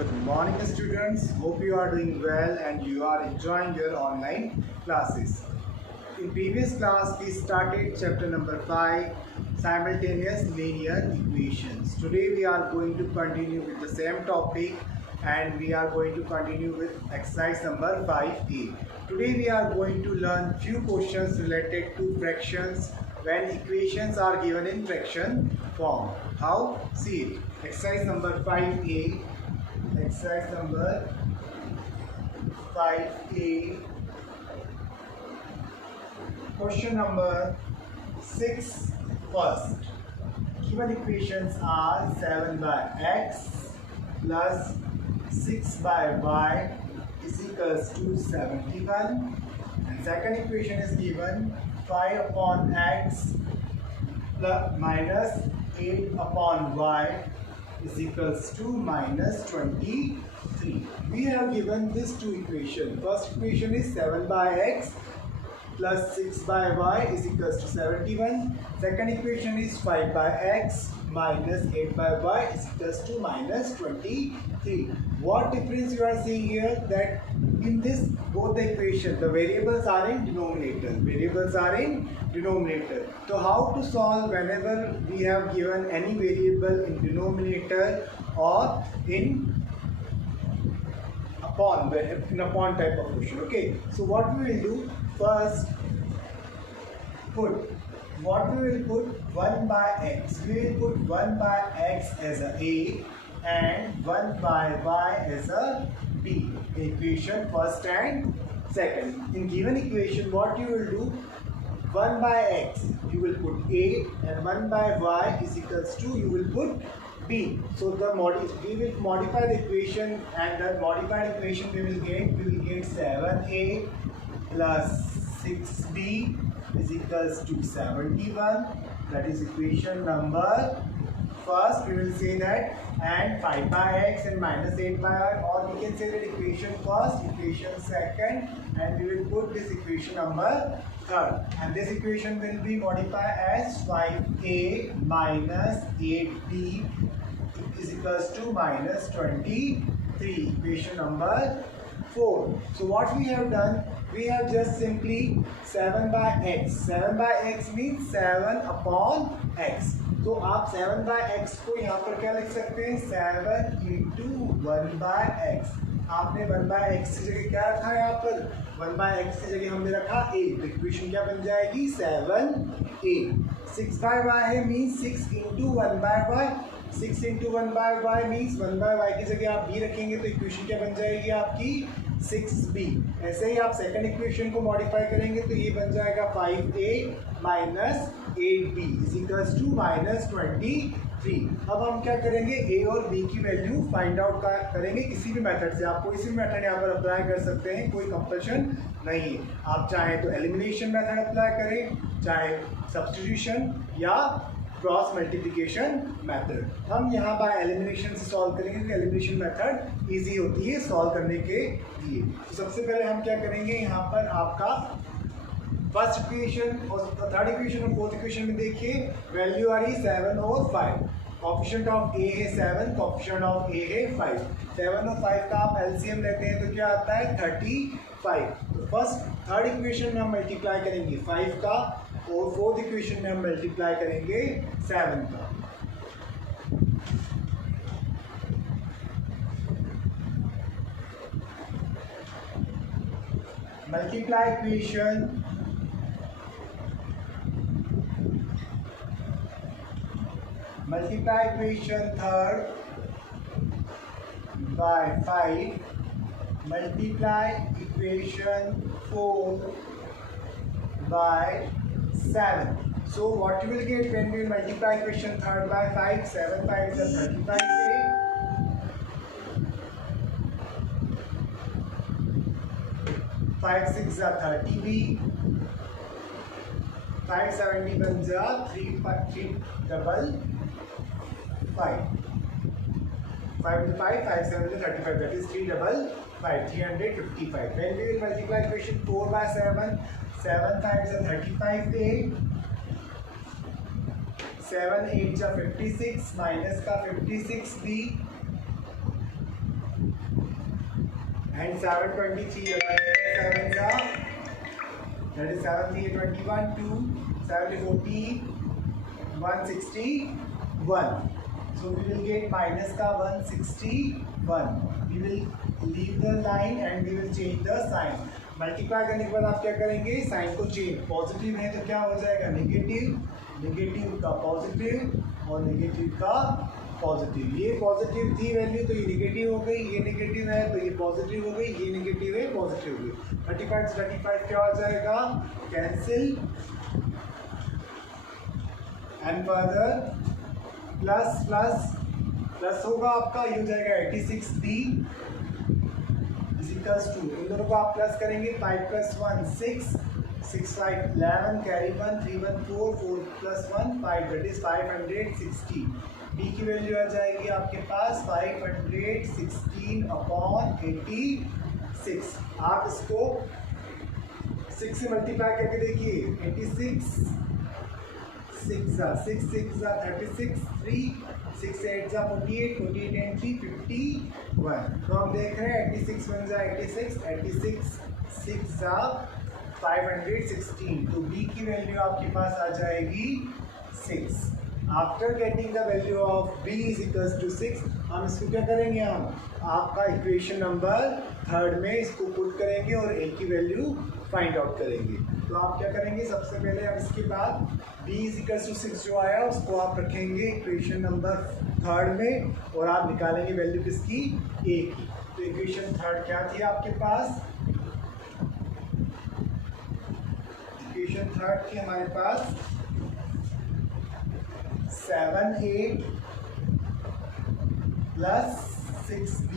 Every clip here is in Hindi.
Good morning students, hope you are doing well and you are enjoying your online classes. In previous class we started chapter number 5, simultaneous linear equations. Today we are going to continue with the same topic and we are going to continue with exercise number 5a. Today we are going to learn few questions related to fractions when equations are given in fraction form. How? See it. Exercise number 5a. Exercise number 5a. Question number 6 first. Given equations are 7 by x plus 6 by y is equals to 71, and second equation is given 5 upon x plus minus 8 upon y is equals to minus 23. We have given this two equations. First equation is 7 by x plus 6 by y is equals to 71. Second equation is 5 by x minus 8 by y is equals to minus 23. What difference you are seeing here? That in this both the equation the variables are in denominator. Variables are in denominator. So how to solve whenever we have given any variable in denominator or in upon type of question. Okay. So what we will do first, what we will put 1 by x. We will put 1 by x as a and 1 by y as a b. Equation first and second. In given equation, what you will do? 1 by x you will put a and 1 by y is equals to you will put b. So we will modify the equation, and the modified equation we will get 7a plus 6b is equals to 71. That is equation number first. We will say that, and 5 by x and minus 8 by y, or we can say that equation first, equation second, and we will put this equation number third, and this equation will be modified as 5a minus 8b is equals to minus 23. Equation number 4. So what we have done, we have just simply 7 by x. 7 by x means 7 upon x. तो आप 7 by x को यहाँ पर क्या लिख सकते हैं? 7 into 1 by x. आपने 1 by x की जगह क्या रखा है यहाँ पर? 1 by x की जगह हमने रखा a. तो इक्वेशन क्या बन जाएगी? 7a. 6 by y है means 6 into 1 by y. 6 into 1 by y means 1 by y की जगह आप b रखेंगे तो इक्वेशन क्या बन जाएगी आपकी? 6b. ऐसे ही आप सेकंड इक्वेशन को मॉडिफाई करेंगे तो ये बन जाएगा 5a minus 8b is equals to minus 23. अब हम क्या करेंगे? a और b की वैल्यू फाइंड आउट करेंगे किसी भी मेथड से. आप कोई सी मेथड यहाँ पर अप्लाई कर सकते हैं, कोई कंपल्शन नहीं है. आप चाहे तो एलिमिनेशन मेथड अप्लाई करें, चाहे सब्स्टिट्यूशन या क्रॉस मल्टीप्लिकेशन मेथड. हम यहाँ बाय एलिमिनेशन से सॉल्व करेंगे क्योंकि एलिमिनेशन मेथड इजी होती है सॉल्व करने के लिए. तो सबसे पहले हम क्या करेंगे? यहाँ पर आपका फर्स्ट इक्वेशन और थर्ड इक्वेशन और फोर्थ इक्वेशन में देखिए वैल्यू आ रही 7 और 5. कोएफिशिएंट ऑफ a है 7, कोएफिशिएंट ऑफ a है 5. 7 और 5 का आप एलसीएम लेते हैं तो क्या आता है? 35. तो फर्स्ट थर्ड इक्वेशन में हम मल्टीप्लाई करेंगे 5 का और फोर्थ इक्वेशन में हम मल्टीप्लाई करेंगे 7 का. Multiply equation third by 5, multiply equation 4 by 7. So what you will get when we multiply equation third by 5? 7 5 is 35a. 5 6 is 30b. 5 70 बन जा 3 5 5 to 5 5 7 is 35. That is 355 355. When we will multiply equation 4 by 7, 7 5 is 35a. 7 8 जा 56 माइनस का 56b and 723 7 that is 7 3 21 2 7 14 161. So we will get minus का 161. We will leave the line and we will change the sign. Multiply करने के बाद आप क्या करेंगे, साइन को चेंज, पॉजिटिव है तो क्या हो जाएगा नेगेटिव, नेगेटिव का पॉजिटिव और नेगेटिव का पॉजिटिव। ये पॉजिटिव थी वैल्यू तो ये नेगेटिव हो गई, ये नेगेटिव है तो ये पॉजिटिव हो गई, ये नेगेटिव है पॉजिटिव हो गई। 35 35 क्या हो जाएगा, cancel and further plus plus plus होगा आपका, ये हो जाएगा 86b इक्वल्स टू, इन दोनों को आप प्लस करेंगे 5 + 1 6 6 5 11 कैरी 1 3 1 4 4 + 1 5 दैट इज 560। b की वैल्यू आ जाएगी आपके पास 516/86। आप इसको 6 से मल्टीप्लाई करके देखिए, 86 6 6 36 3 6 8 48 48 and 3 51। तो हम देख रहे हैं 86 बन जाए 86 6 516। तो b की वैल्यू आपके पास आ जाएगी 6। After getting the value of b is equals to 6, हम इसको क्या करेंगे, हम आपका इक्वेशन नंबर 3 में इसको पुट करेंगे और a की वैल्यू फाइंड आउट करेंगे। तो आप क्या करेंगे, सबसे पहले अब इसके बाद b इज इक्वल्स टू 6 जो आया उसको आप रखेंगे इक्वेशन नंबर 3 में और आप निकालेंगे वैल्यू किसकी, a की। तो इक्वेशन 3 क्या थी आपके पास, इक्वेशन 3 थी हमारे पास 7a प्लस 6b।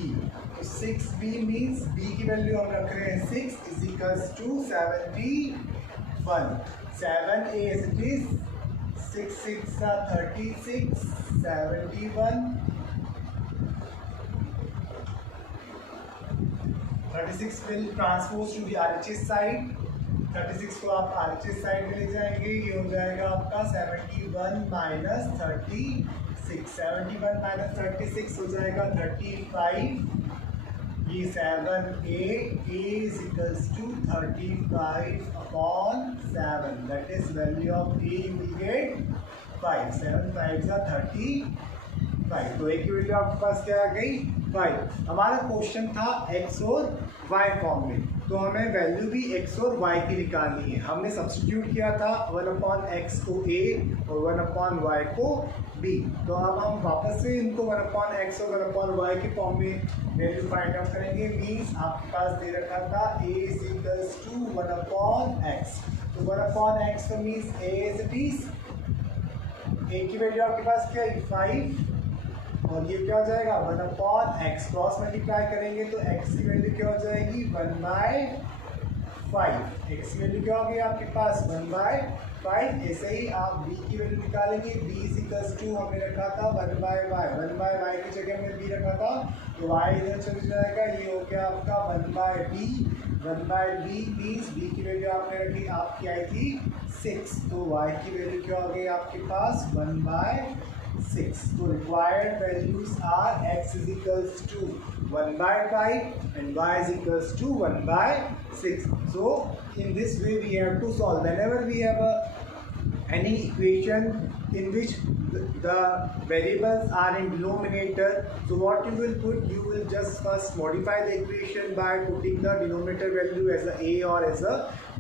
तो 6b मीन्स b की वैल्यू हम रख रहे हैं 6 is equals to 71। 7a is it is 6 6 36 71 36 will transpose to the RHS side। 36 को आप RHS साइड में ले जाएंगे, ये हो जाएगा आपका 71 माइनस 36। 71 माइनस 36 हो जाएगा 35। ये 7a is equals to 35/7, that is value of a you will get 5। 7 5 35। तो a की वैल्यू आपके पास क्या आ गई 5। हमारा क्वेश्चन था x और y फॉर्म में, तो हमें वैल्यू भी x और y की निकालनी है। हमने सब्स्टिट्यूट किया था 1/x को a और 1/y को b। तो अब हम वापस से इनको 1/x और 1/y के फॉर्म में वैल्यू फाइंड आउट करेंगे। मीन्स आपके पास दे रखा था a is equals to 1/x। तो 1/x का means a is it is, a की वैल्यू आपके पास क्या है 5 और ये क्या हो जाएगा 1/x। क्रॉस मल्टीप्लाई करेंगे तो x की वैल्यू क्या हो जाएगी 1/5। x की वैल्यू क्या होगी आपके पास 1/5। ऐसे ही आप b की वैल्यू निकालेंगे, b इज इक्वल्स टू हमने रखा था 1/y। 1/y की जगह में b रखा था तो y इधर चल जाएगा, ये हो गया आपका 1/b। 1/b मीन्स b की वैल्यू आपने रखी, आपकी आई थी 6, तो y की वैल्यू क्या हो गई आपके पास 1/6। So required values are x is equals to 1/5 and y is equals to 1/6. So in this way we have to solve whenever we have any equation in which the variables are in denominator. So what you will put, you will just first modify the equation by putting the denominator value as a or as a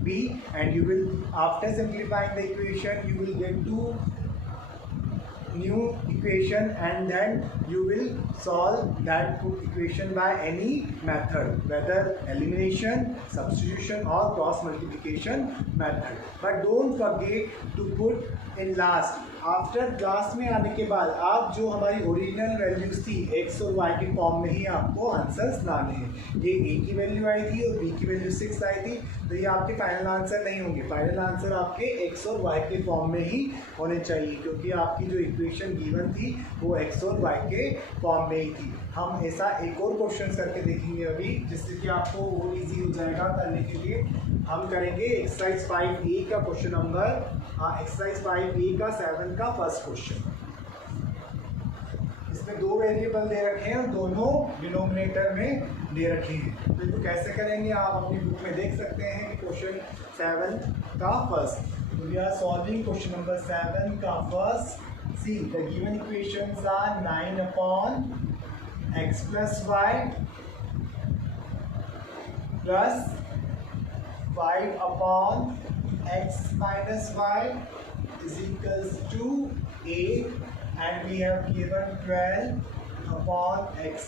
b, and you will, after simplifying the equation, you will get to new equation and then you will solve that equation by any method, whether elimination, substitution or cross multiplication method. But don't forget to put in last, after class में आने के बाद आप जो हमारी ओरिजिनल वैल्यूज थी x और y के फॉर्म में ही आपको आंसर्स लाने हैं। ये a की वैल्यू आई थी और b की वैल्यू 6 आई थी, तो ये आपके फाइनल आंसर नहीं होंगे। फाइनल आंसर आपके x और y के फॉर्म में ही होने चाहिए, क्योंकि आपकी जो इक्वेशन गिवन थी वो x और y के फॉर्म में ही थी। हम ऐसा एक और क्वेश्चन करके देखेंगे अभी, जिससे कि आपको वो ईजी हो जाएगा करने के लिए। हम करेंगे एक्सरसाइज 5A का क्वेश्चन नंबर, एक्सरसाइज 5A का 7 का फर्स्ट क्वेश्चन। इसमें दो वेरिएबल दे रखे हैं और दोनों डिनोमिनेटर में दे रखे हैं। तो इसको कैसे करेंगे आप अपनी बुक में देख सकते हैं कि क्वेश्चन 7 का first. We are solving question number 7 का first. See the given equations are 9 upon x plus y plus 5 upon x minus y is equals to 8, and we have given 12 upon x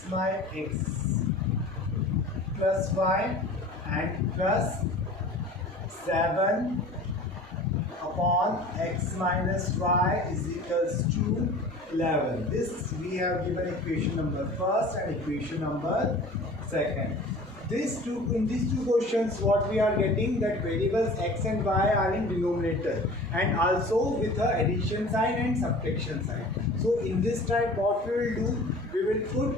plus y and plus 7 upon x minus y is equals to 11. This we have given equation number first and equation number second. In these two questions, what we are getting that variables x and y are in denominator and also with the addition sign and subtraction sign. So in this type, what we will do, we will put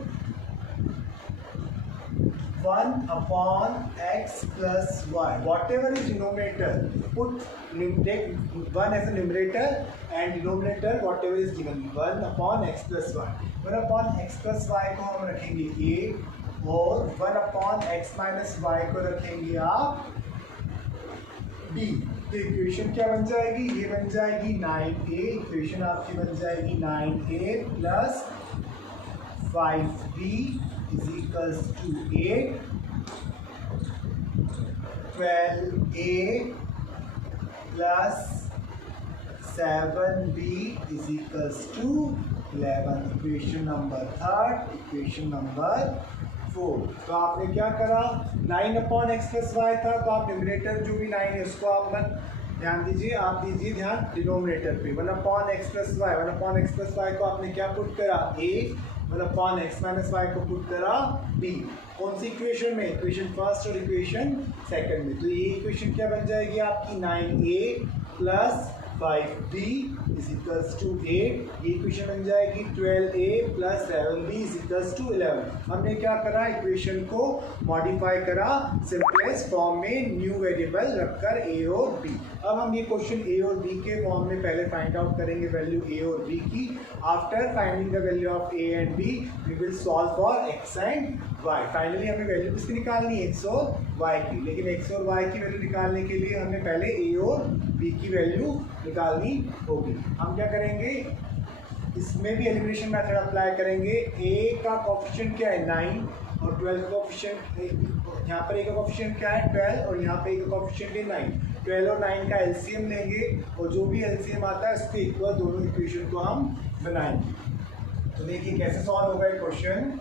1 upon x plus y. Whatever is denominator, take 1 as a numerator and denominator whatever is given 1 upon x plus y. 1 upon x plus y को हम रखेंगे a और 1 upon x minus y को रखेंगे आप b। तो इक्वेशन क्या बन जाएगी? ये बन जाएगी 9a। इक्वेशन आपकी बन जाएगी 9a plus 5b is equals to 8, 12a plus 7b is equals to 11। Equation number third, equation number 4। तो आपने क्या करा, 9 अपॉन एक्स प्लस वाई था, तो आप न्यूमरेटर जो भी 9 है उसको आप ध्यान दीजिए, आप दीजिए ध्यान डिनोमिनेटर पे। 1 upon x plus y, 1 upon x plus y को आपने क्या पुट करा a, 1 upon x minus y को पुट करा b। कौन सी इक्वेशन में? इक्वेशन फर्स्ट और इक्वेशन सेकंड में। तो ये इक्वेशन क्या बन जाएगी आपकी 9a plus 5b is equals to 8। ये इक्वेशन बन जाएगी 12a plus 7b is equals to 11। हमने क्या करा, इक्वेशन को मॉडिफाई करा सिंपलेस्ट फॉर्म में न्यू वेरिएबल रखकर a और b। अब हम ये क्वेश्चन a और b के फॉर्म में पहले फाइंड आउट करेंगे वैल्यू a और b की। After finding the value of a and b we will solve for x and y। Finally हमें वैल्यू किसकी निकालनी है? x और y की। लेकिन x और y की वैल्यू निकालने के लिए हमें पहले a और b की वैल्यू निकालनी होगी। हम क्या करेंगे, इसमें भी एलिमिनेशन मेथड अप्लाई करेंगे। a का कोएफिशिएंट क्या है? 9 और 12 का कोएफिशिएंट, यहाँ पर a का कोएफिशिएंट क्या है? 12 और यहाँ पे a का कोएफिशिएंट है 9। 12 और 9 का एलसीएम लेंगे और जो भी एलसीएम आता है उसके इक्वल दोनों इक्वेशन को हम बनाएंगे। तो देखिए कैसे सॉल्व होगा ये क्वेश्चन।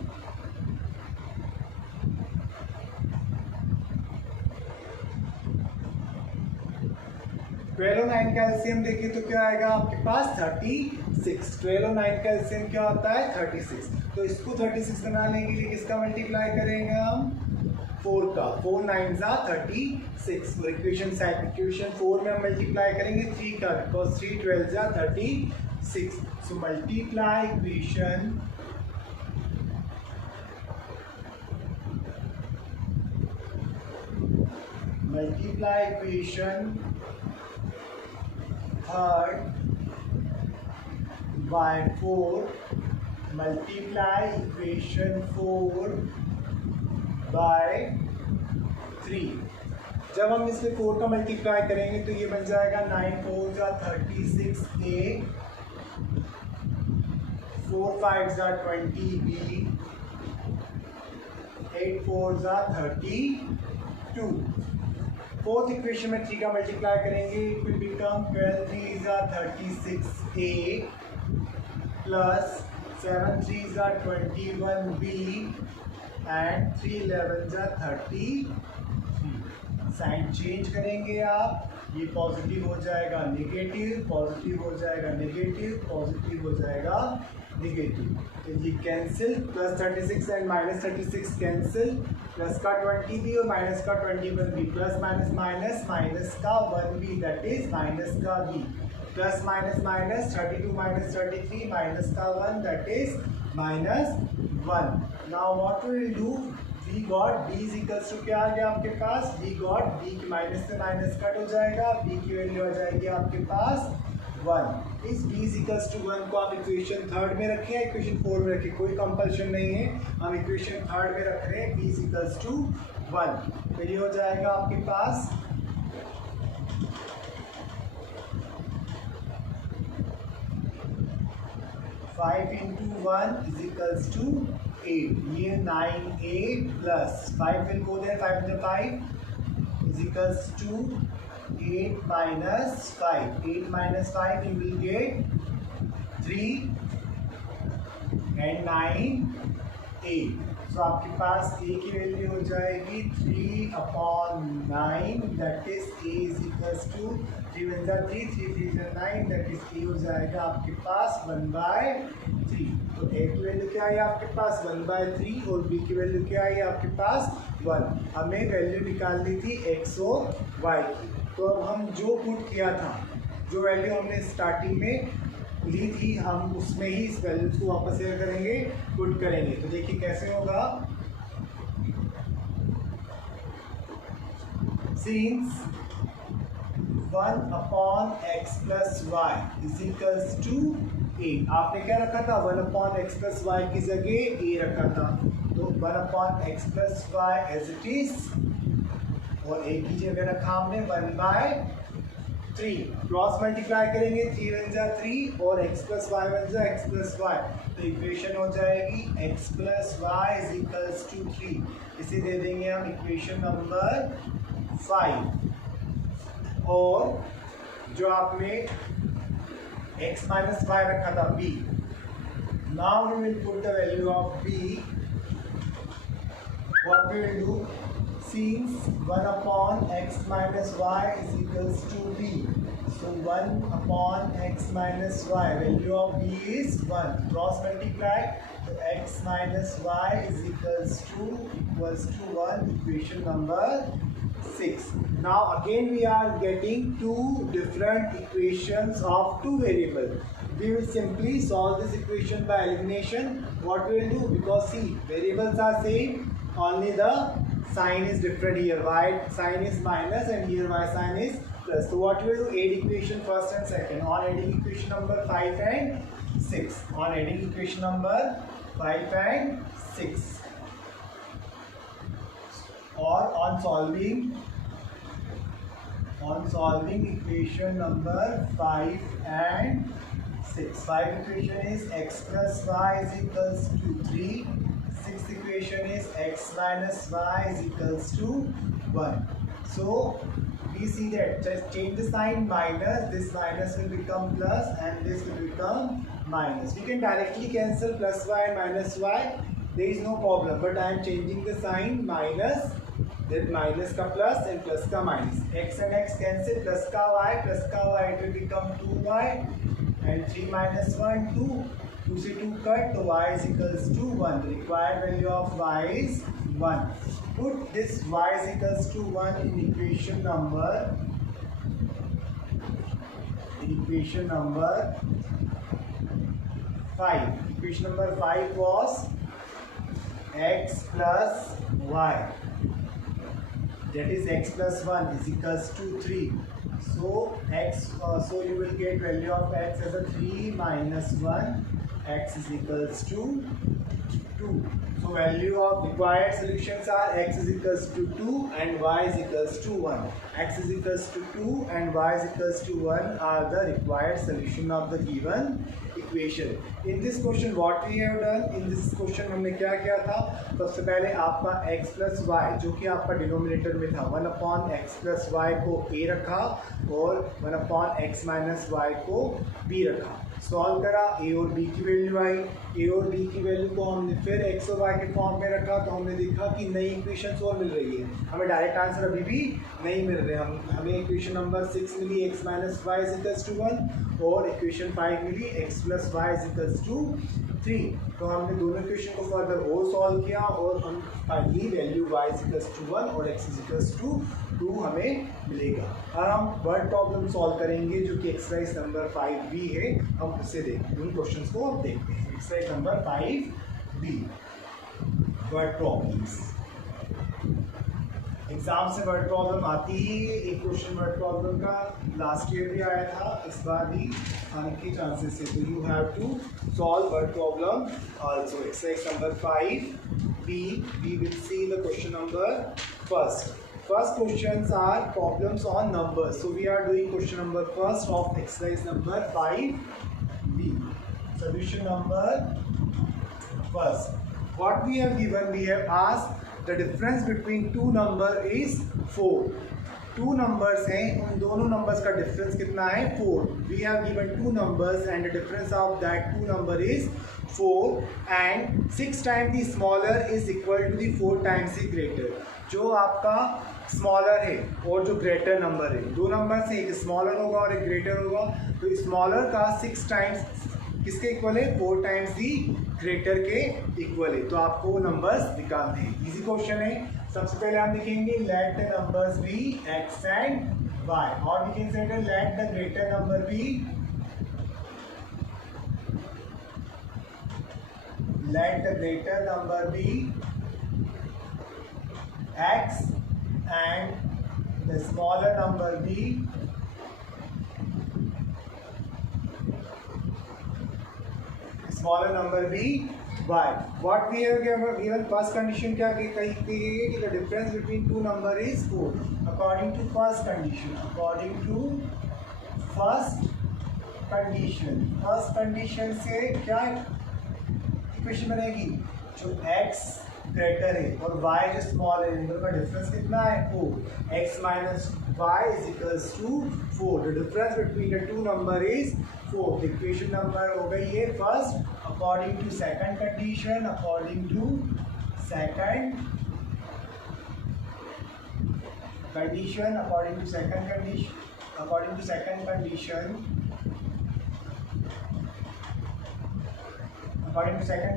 12 और 9 का एलसीएम देखिए तो क्या आएगा आपके पास 36। 12 और 9 का एलसीएम क्या होता है? 36। तो इसको 36 बनाने के लिए किसका मल्टीप्लाई करेंगे हम? 4 का। 4 9 जा 36। और इक्वेशन 4 में हम मल्टीप्लाई करेंगे 3 का, बिकॉज 3 12 जा 36। So multiply equation third by 4 multiply equation 4 by 3। जब हम इसमें 4 का मल्टीप्लाई करेंगे तो ये बन जाएगा 9 4 जा 36a, 4 5 जा 20b, 8 4 जा 32। फोर्थ इक्वेशन में 3 का मल्टीप्लाई करेंगे, इट विल बिकम 12 3 जा 36a प्लस 7 3 जा 21b एंड 3 11 जा 33। साइन चेंज करेंगे आप, ये पॉजिटिव हो जाएगा नेगेटिव, पॉजिटिव हो जाएगा नेगेटिव, पॉजिटिव हो जाएगा नेगेटिव। तो ये cancel, plus 36 and minus 36 cancel, plus का 20 भी और माइनस का 21 भी, प्लस माइनस माइनस, माइनस का 1 भी, दैट इज माइनस का b, plus minus minus 32 minus 33, minus का 1, that is minus 1। Now what we will do, we got b is equals to क्या आ गया आपके पास? वी गॉट b की माइनस से माइनस कट हो जाएगा, b की वैल्यू आ जाएगी आपके पास 1 इस b इक्वल्स टू 1 को आप इक्वेशन थर्ड में रखें या इक्वेशन 4 में रखें, कोई कंपल्शन नहीं है, हम इक्वेशन थर्ड में रख रहे हैं b इक्वल्स टू 1। तो ये हो जाएगा आपके पास 5 into 1 is equals to 8. ये 9a plus 5 will go there, 5 into 5 is equals to 8 minus 5. 8 minus 5 you will get 3 and 9a. So आपके पास a की वैल्यू हो जाएगी 3/9, that is a is equals to 3 1 3 3 3 9, that is a हो जाएगा आपके पास 1/3। तो a की वैल्यू क्या है आपके पास 1/3 और b की वैल्यू क्या है आपके पास 1। हमें वैल्यू निकालनी थी x और y की। तो अब हम जो पुट किया था, जो वैल्यू हमने स्टार्टिंग में ली थी, हम उसमें ही इस वैल्यूज को वापस क्या करेंगे, पुट करेंगे। तो देखिए कैसे होगा, since 1/x plus y is equals to a, आपने क्या रखा था 1/x plus y की जगह a रखा था, तो 1/x plus y as it is और a की जगह रखा हमने 1/3। क्रॉस मल्टीप्लाई करेंगे 3 1 जा 3 और x plus y 1 जा x plus y, तो इक्वेशन हो जाएगी x plus y is equals to 3। इसे दे देंगे हम इक्वेशन नंबर 5। और जो आपने x minus y रखा था b, now we will put the value of b। what we will do, since 1/x minus y is equals to b, so 1/x minus y, value of b is 1, cross multiply, so x minus y is equals to 1, equation number 6। now again we are getting two different equations of two variables। we will simply solve this equation by elimination। what we will do, because see variables are same, only the sign is different, here y sign is minus and here y sign is plus। so what we will do, add equation first and second, on adding equation number 5 and 6, on adding equation number 5 and 6, or on solving equation number 5 and 6। 5 equation is x plus y is equals to 3, 6th equation is x minus y is equals to 1। so we see that just change the sign minus, this minus will become plus and this will become minus। we can directly cancel plus y and minus y, there is no problem, but I am changing the sign minus, then minus का plus and plus का minus, x and x cancel, plus का y it will become 2y and 3 minus 1 2, 2 से 2 cut, तो y is equals to 1। the required value of y is 1। put this y is equals to 1 in equation number 5। equation number 5 was x plus y, that is x plus 1 is equals to 3। so so you will get value of x as a 3 minus 1, x is equals to 2। so value of required solutions are x is equals to 2 and y is equals to 1। x is equals to 2 and y is equals to 1 are the required solution of the given equation। in this question what we have done, in this question हमने क्या किया था, सबसे पहले आपका x plus y जो कि आपका डिनोमिनेटर में था 1/x plus y को a रखा और 1/x minus y को b रखा, सॉल्व करा, a और b की वैल्यू आई, a और b की वैल्यू को हमने फिर x और y के फॉर्म में रखा, तो हमने देखा कि नई इक्वेशन और मिल रही है, हमें डायरेक्ट आंसर अभी भी नहीं मिल रहे, हमें इक्वेशन नंबर 6 मिली x minus y is equals to 1 और इक्वेशन 5 मिली x plus y is equals to 3। तो हमने दोनों इक्वेशन को फर्दर और सॉल्व किया और हम finally value y is equals to 1 और x is equals to 2 हमें मिलेगा। अब हम वर्ड प्रॉब्लम सॉल्व करेंगे जो कि एक्सरसाइज नंबर 5b है, हम उससे देखते हैं, उन क्वेश्चंस को हम देखते हैं। Exercise number 5b, word problems. Exam से वर्ड प्रॉब्लम आती ही है, एक क्वेश्चन वर्ड प्रॉब्लम का लास्ट ईयर भी आया था, इस बार भी आने के चांसेस है, तो you have to solve word problem also. Exercise number 5b, we will see the question number first. First questions are problems on numbers. So we are doing question number first of exercise number 5b. Solution number first. What we have given, we have asked the difference between two number is 4. Two numbers हैं, उन दोनों नंबर्स का डिफरेंस कितना है 4. We have given two numbers and the difference of that two number is 4 and 6 time the smaller is equal to the 4 times the greater. जो आपका स्मॉलर है और जो ग्रेटर नंबर है, दो नंबर से एक स्मॉलर होगा और एक ग्रेटर होगा, तो स्मॉलर का 6 टाइम्स किसके इक्वल है 4 टाइम्स दी ग्रेटर के इक्वल है. तो आपको वो नंबर्स निकालने हैं. इजी क्वेश्चन है. सबसे पहले हम लिखेंगे let the numbers be x and y, और we can say let the greater number be x and the smaller number b y. What we have given first condition क्या कही गई है कि the difference between two number is 4. According to first condition से क्या इक्वेशन बनेगी, जो x ग्रेटर है और y जो स्मॉल है, इन दोनों का डिफरेंस कितना है 4. x minus y is equals to 4. The difference between the two number is 4. Equation number हो गई है first. According to second condition, according to second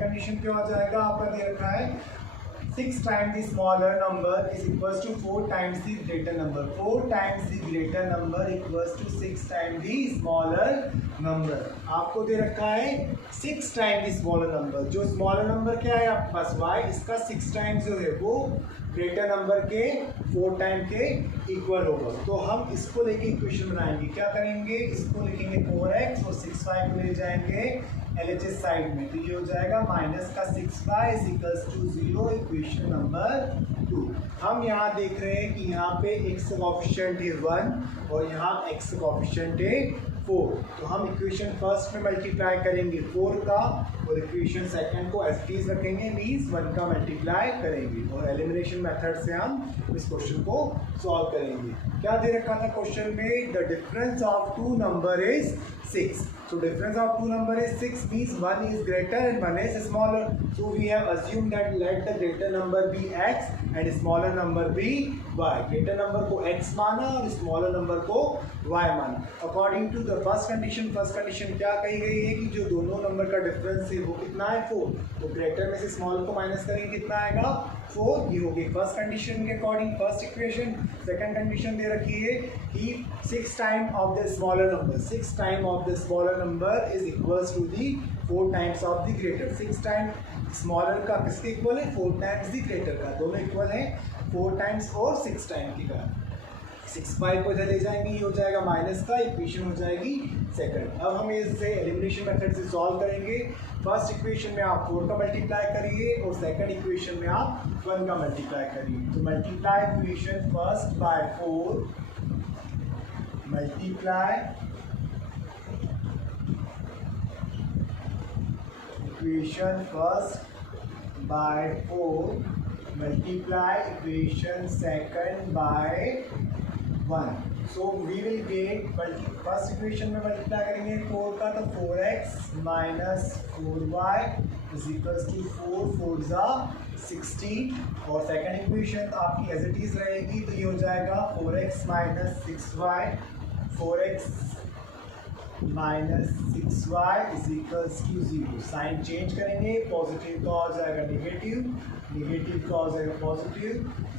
condition क्या हो जाएगा, आपका दे रखा है 6 times the smaller number is equals to 4 times the greater number. 4 times the greater number equals to 6 times the smaller number. आपको दे रखा है 6 times the smaller number. जो smaller number क्या है आपके पास y, इसका 6 times जो है वो ग्रेटर नंबर के 4 टाइम के इक्वल होगा. तो हम इसको लेके इक्वेशन बनाएंगे. क्या करेंगे, इसको लिखेंगे 4x और 6y को ले जाएंगे LHS साइड में, तो ये हो जाएगा माइनस का 6y is equals to 0. Equation number 2. हम यहाँ देख रहे हैं कि यहाँ पे x कोएफिशिएंट है 1 और यहाँ x कोएफिशिएंट है 4. तो हम इक्वेशन फर्स्ट में मल्टीप्लाई करेंगे 4 का और इक्वेशन सेकंड को एज इट इज रखेंगे, मीन्स 1 का मल्टीप्लाई करेंगे और एलिमिनेशन मेथड से हम इस क्वेश्चन को सॉल्व करेंगे. क्या दे रखा था क्वेश्चन में, the difference of two number is 6. So difference of two number is 6 means one is greater and one is smaller. So we have assumed that let the greater number be x and smaller number be y. Greater number को x माना और smaller number को y माना. According to the first condition क्या कही गई है कि जो दोनों नंबर का डिफरेंस है वो कितना है 4. तो ग्रेटर में से स्मॉल को माइनस करेंगे कितना आएगा 4. ये होगी फर्स्ट कंडीशन के according first equation. Second condition दे रखी है कि 6 time of the smaller number is equals to the 4 times of the greater. 6 time smaller का किसके इक्वल है 4 टाइम्स द ग्रेटर का. दोनों इक्वल हैं 4 टाइम्स और 6 टाइम की का. 6y को इधर ले जाएंगे, ये हो जाएगा माइनस का, इक्वेशन हो जाएगी सेकंड. अब हम इसे एलिमिनेशन मेथड से सॉल्व करेंगे. फर्स्ट इक्वेशन में आप 4 का मल्टीप्लाई करिए और सेकंड इक्वेशन में आप 1 का मल्टीप्लाई करिए. तो multiply equation first by 4, multiply equation first by 4, multiply equation second by 1. So we will get first equation में मल्टीप्लाई करेंगे 4 का, तो 4x minus 4y is equals to 4 ज़ा 16. और सेकंड इक्वेशन आपकी एज इट इज रहेगी, तो ये हो जाएगा 4x minus 6y, 4x minus 6y is equals to 0. Sign change करेंगे, पॉजिटिव का हो जाएगा नेगेटिव, नेगेटिव का हो जाएगा पॉजिटिव.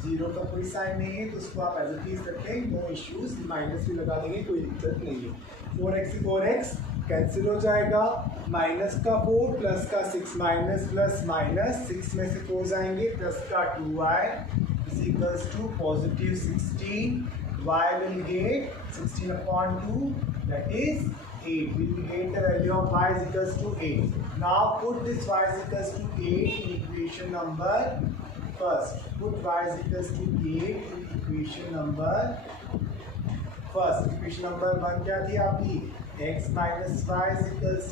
0 का कोई साइन नहीं है तो उसको आप एज इट इज रखें, नो इश्यूज. माइनस भी लगा देंगे, कोई दिक्कत नहीं है. 4x कैंसिल हो जाएगा, माइनस का 4 प्लस का 6 माइनस प्लस माइनस 6 में से 4 जाएंगे, प्लस का 2y is equals to positive 16. Y will get 16 upon 2, that is 8. We will get the value of y is equals to 8. Now put this y is equals to 8 in equation number first. Put y is equals to 8 in equation number first. Equation number 1 क्या थी आपकी? x minus y is equals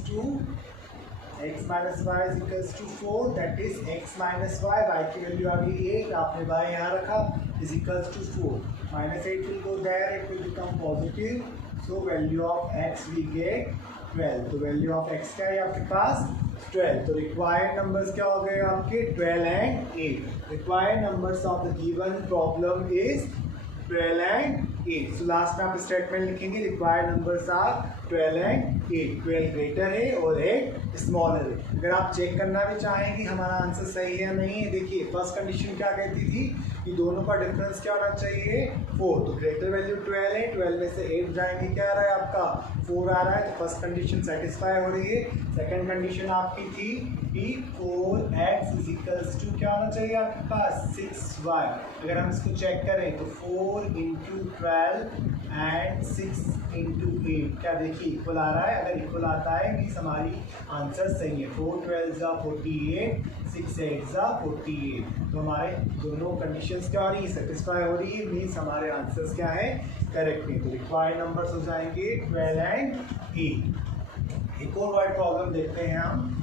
to 4, that is x minus y, y की वैल्यू आ गई 8, आपने y यहाँ रखा, is equals to 4. Minus 8 will go there, it will become positive, so value of x we get 12. तो value of x क्या है आपके पास? 12. तो required numbers क्या हो गए आपके? 12 and 8. Required numbers of the given problem is 12 and 8. So last में आप स्टेटमेंट लिखेंगे required numbers are 12 and 8. 12 greater है और 8 स्मॉलर है. अगर आप चेक करना भी चाहें कि हमारा आंसर सही है या नहीं है, देखिए फर्स्ट कंडीशन क्या कहती थी कि दोनों का डिफरेंस क्या होना चाहिए? 4. तो ग्रेटर वैल्यू 12 है, 12 में से 8 जाएंगे, क्या आ रहा है आपका? 4 आ रहा है. तो फर्स्ट कंडीशन सेटिस्फाई हो रही है. सेकेंड कंडीशन आपकी थी कि 4x इज इक्वल्स टू क्या होना चाहिए आपके पास? 6y. अगर हम इसको चेक करें तो 4 इंटू 12 एंड 6 इंटू 8 क्या देखिए इक्वल आ रहा है. अगर इक्वल आता है मीन्स हमारी आंसर सही है. 4 12 ज़ा 48, 6 8 ज़ा 48. तो हमारे दोनों कंडीशंस क्या हो रही है? सेटिस्फाई हो रही है, मीन्स हमारे आंसर्स क्या है? करेक्ट है. तो रिक्वायर्ड नंबर्स हो जाएंगे 12 एंड 8. एक और वर्ड प्रॉब्लम देखते हैं हम.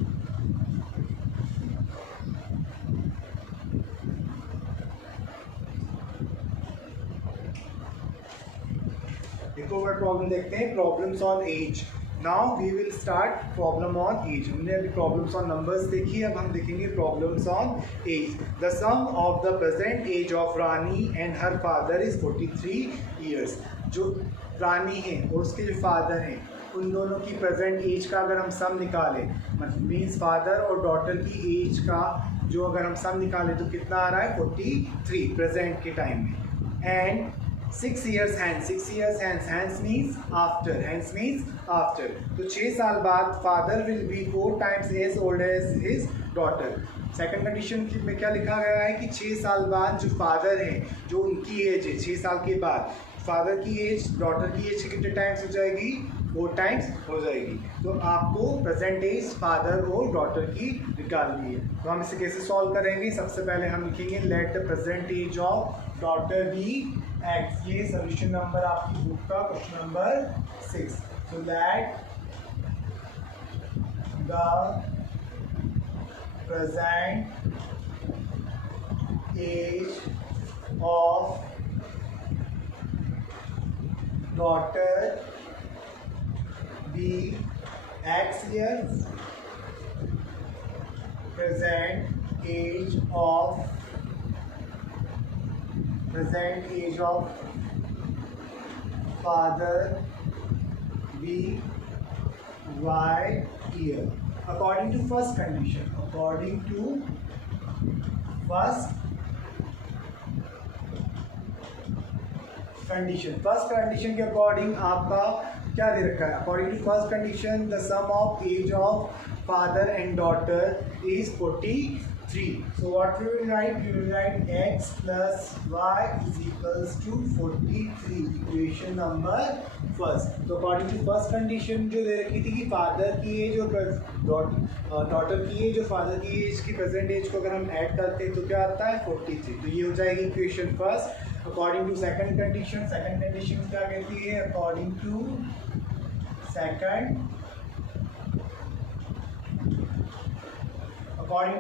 एक और प्रॉब्लम देखते हैं. Problems on age. Now we will start problem on age. हमने अभी प्रॉब्लम्स ऑन नंबर्स देखी, अब हम देखेंगे problems on age. The sum of the present age of Rani and her father is 43 years. जो रानी है और उसके जो फादर हैं उन दोनों की प्रेजेंट एज का अगर हम सम निकालें, मीन्स फादर और डॉटर की एज का जो अगर हम सम निकालें तो कितना आ रहा है? 43 प्रेजेंट के टाइम में. And 6 years hence, 6 years hence means after, तो 6 साल बाद father will be 4 times as old as his daughter. Second condition में क्या लिखा गया है कि 6 साल बाद जो फादर हैं, जो उनकी एज है 6 साल के बाद, फादर की एज डॉटर की एज कितने टाइम्स हो जाएगी? 4 टाइम्स हो जाएगी. तो आपको प्रेजेंट एज फादर और डॉटर की निकालनी है. तो हम इसे कैसे सॉल्व करेंगे? सबसे पहले हम लिखेंगे let the present age of daughter be x. ये सोल्यूशन नंबर आपकी बुक का question number 6. so that the present age of daughter be x years, present age of father be y year. According to first condition, first condition के अकॉर्डिंग आपका क्या दे रखा है? According to first condition the sum of age of father and daughter is 43. So what we will write? We will write x plus y is equals to 43. Equation number first. तो अकॉर्डिंग टू फर्स्ट कंडीशन जो दे रखी थी कि फादर की एज और डॉटर की एज और फादर की एज की प्रेजेंट एज को अगर हम ऐड करते हैं तो क्या आता है? 43. तो ये हो जाएगी equation first. According to second condition क्या कहती है? According to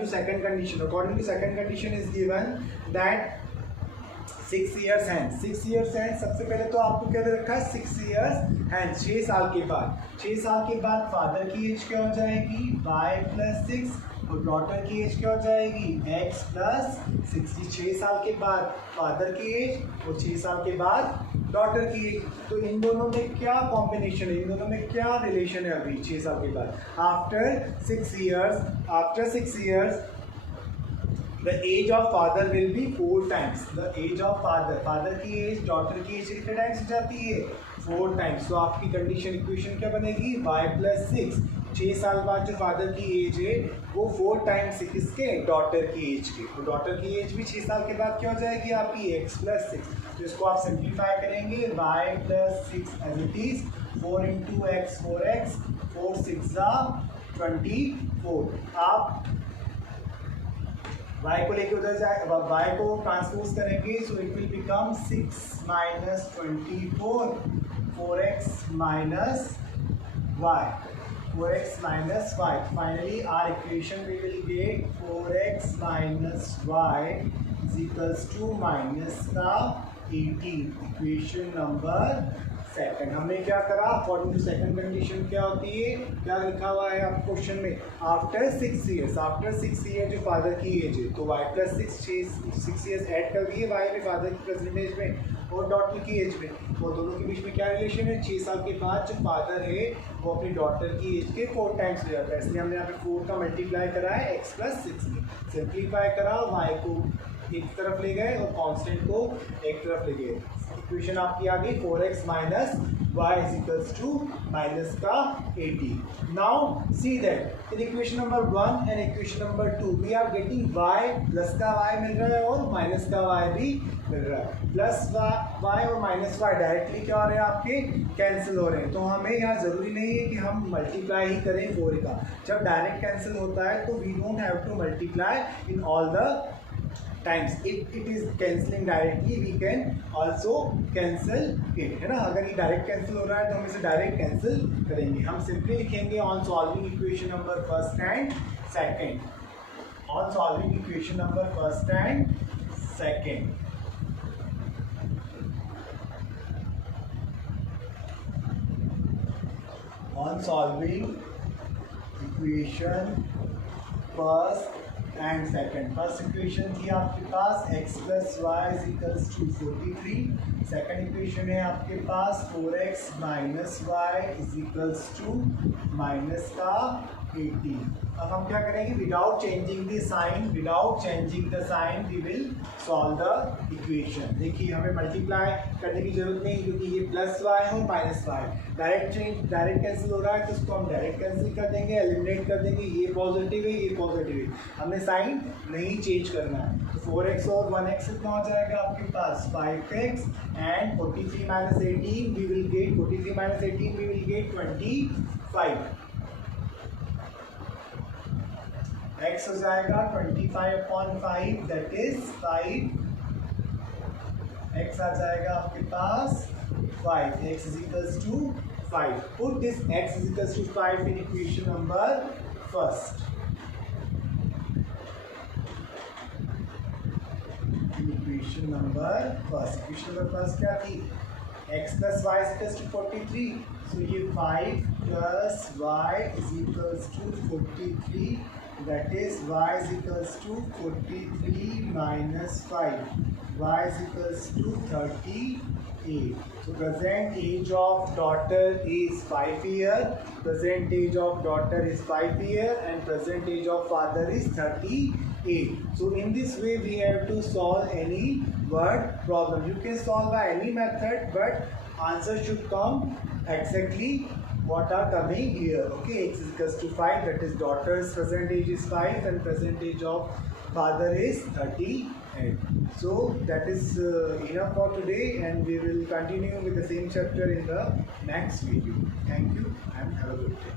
second condition is given that 6 years hence. सबसे पहले तो आपको क्या दे रखा है? 6 years hence, 6 साल के बाद फादर की एज क्या हो जाएगी? y plus 6 और डॉटर की एज क्या हो जाएगी? x plus 6. 6 साल के बाद फादर की एज और 6 साल के बाद डॉटर की एज. तो इन दोनों में क्या कॉम्बिनेशन है? इन दोनों में क्या रिलेशन है? अभी 6 साल के बाद after 6 years the age of father will be 4 times. The age of father की एज डॉटर की एज कितने टाइम्स हो जाती है? 4 टाइम्स. तो आपकी कंडीशन इक्वेशन क्या बनेगी? y plus 6. 6 साल बाद जो फादर की एज है वो 4 टाइम्स किसके, डॉटर की एज के, तो डॉटर की एज भी 6 साल के बाद क्या हो जाएगी आपकी, x + 6। तो इसको आप सिंप्लीफाई करेंगे, y + 6 as it is, 4 × x 4x, 4 6 24। आप y को लेके उधर जाए, y को ट्रांसपोज करेंगे, so it will become 6 - 24, 4x - y, 4x - y. Finally, our equation we will get 4x - y is equals to minus का 18. Equation number second. हमने क्या करा, अकॉर्डिंग टू सेकंड कंडीशन क्या होती है, क्या लिखा हुआ है आप क्वेश्चन में, आफ्टर 6 ईयर्स, आफ्टर 6 ईयर जो फादर की एज है, तो y + 6 ईयर्स ऐड कर दिए y में फादर की प्रेजेंट एज में और डॉटर की एज में, वो दोनों के बीच में क्या रिलेशन है, 6 साल के बाद जो फादर है वो अपनी डॉटर की एज के 4 टाइम्स ले जाता है, इसलिए हमने यहाँ पे 4 का मल्टीप्लाई करा है x + 6 में, सिंप्लीफाई करा, y को एक तरफ ले गए और कांस्टेंट को एक तरफ ले गए. इक्वेशन आपकी आ गई 4x - y is equals to minus का 80. Now see that in equation number 1 and equation number 2 we are getting y, plus का y मिल रहा है और माइनस का y भी मिल रहा है. प्लस y और माइनस y डायरेक्टली क्या हो रहे हैं आपके, कैंसिल हो रहे हैं, तो हमें यहाँ ज़रूरी नहीं है कि हम मल्टीप्लाई ही करें 4 का. जब डायरेक्ट कैंसिल होता है तो we don't have to multiply in all the times. If it is cancelling directly we can also cancel it, है ना. अगर ये डायरेक्ट कैंसिल हो रहा है तो हम इसे डायरेक्ट कैंसिल करेंगे. हम सिंपली लिखेंगे on solving equation number first and second, on solving equation number first and second. On solving equation first and second. First equation थी आपके पास x + y = 43. सेकंड इक्वेशन है आपके पास 4x - y = minus का 80. अब हम क्या करेंगे, without changing the sign, without changing the sign we will solve the equation. देखिए हमें मल्टीप्लाई करने की जरूरत नहीं, क्योंकि ये प्लस y है और माइनस y, डायरेक्ट कैंसिल हो रहा है तो इसको हम डायरेक्ट कैंसिल कर देंगे, एलिमिनेट कर देंगे. ये पॉजिटिव है, ये पॉजिटिव है, हमें साइन नहीं चेंज करना है. तो 4x और 1x कितना हो जाएगा आपके पास, 5x and 43 - 18 we will get, 43 - 18 we will get 25. x हो जाएगा 25/5 दैट इज 5. x आ जाएगा आपके पास 5. x = 5. Put this x = 5 in equation number first. In equation number first. Equation number first क्या थी, x + y = 43. So ये 5 + y = 43. That is y = 43 minus 5. Y = 38. So present age of daughter is 5 year. Present age of daughter is 5 year and present age of father is 38. So in this way we have to solve any word problem. You can solve by any method, but answer should come exactly what are coming here. Okay, x = 5, that is daughter's present age is 5 and present age of father is 38. So that is enough for today, and we will continue with the same chapter in the next video. Thank you and have a good day.